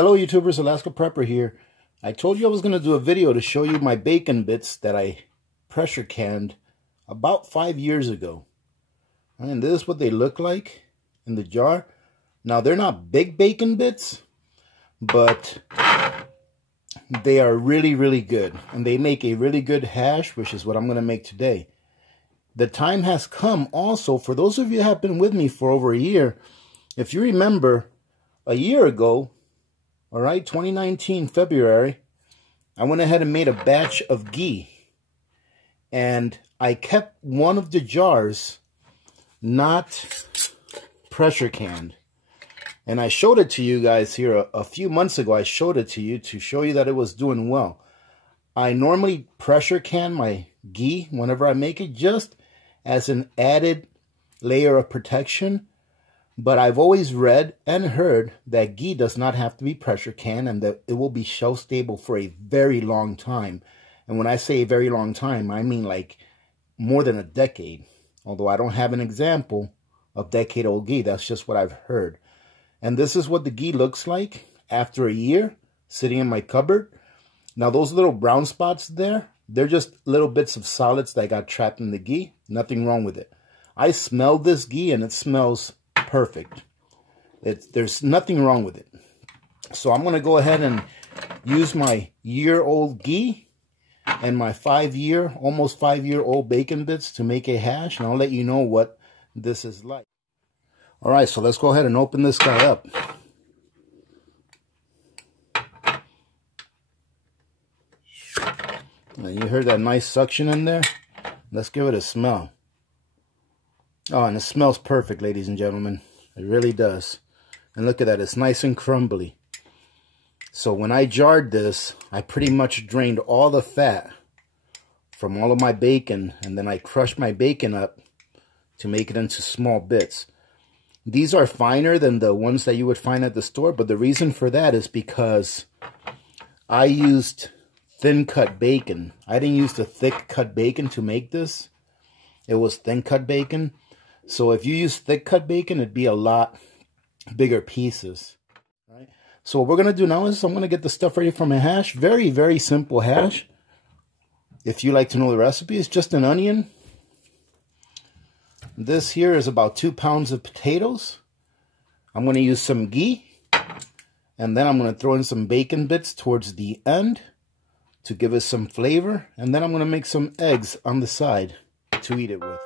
Hello YouTubers, Alaska Prepper here. I told you I was going to do a video to show you my bacon bits that I pressure canned about 5 years ago. And this is what they look like in the jar. Now they're not big bacon bits, but they are really good. And they make a really good hash, which is what I'm going to make today. The time has come also, for those of you who have been with me for over a year, if you remember, a year ago, all right, 2019, February, I went ahead and made a batch of ghee. And I kept one of the jars not pressure canned. And I showed it to you guys here a few months ago. I showed it to you to show you that it was doing well. I normally pressure can my ghee whenever I make it, just as an added layer of protection. But I've always read and heard that ghee does not have to be pressure canned and that it will be shelf stable for a very long time. And when I say a very long time, I mean like more than a decade. Although I don't have an example of decade-old ghee. That's just what I've heard. And this is what the ghee looks like after a year sitting in my cupboard. Now those little brown spots there, they're just little bits of solids that got trapped in the ghee. Nothing wrong with it. I smelled this ghee and it smells perfect. There's nothing wrong with it. So I'm going to go ahead and use my year-old ghee and my almost 5-year-old bacon bits to make a hash, and I'll let you know what this is like. All right, so let's go ahead and open this guy up. Now, you heard that nice suction in there? Let's give it a smell. Oh, and it smells perfect, ladies and gentlemen. It really does. And look at that. It's nice and crumbly. So when I jarred this, I pretty much drained all the fat from all of my bacon. And then I crushed my bacon up to make it into small bits. These are finer than the ones that you would find at the store. But the reason for that is because I used thin cut bacon. I didn't use the thick cut bacon to make this. It was thin cut bacon. So if you use thick cut bacon, it'd be a lot bigger pieces. Right? So what we're going to do now is I'm going to get the stuff ready for my hash. Very simple hash. If you like to know the recipe, it's just an onion. This here is about 2 pounds of potatoes. I'm going to use some ghee. And then I'm going to throw in some bacon bits towards the end to give us some flavor. And then I'm going to make some eggs on the side to eat it with.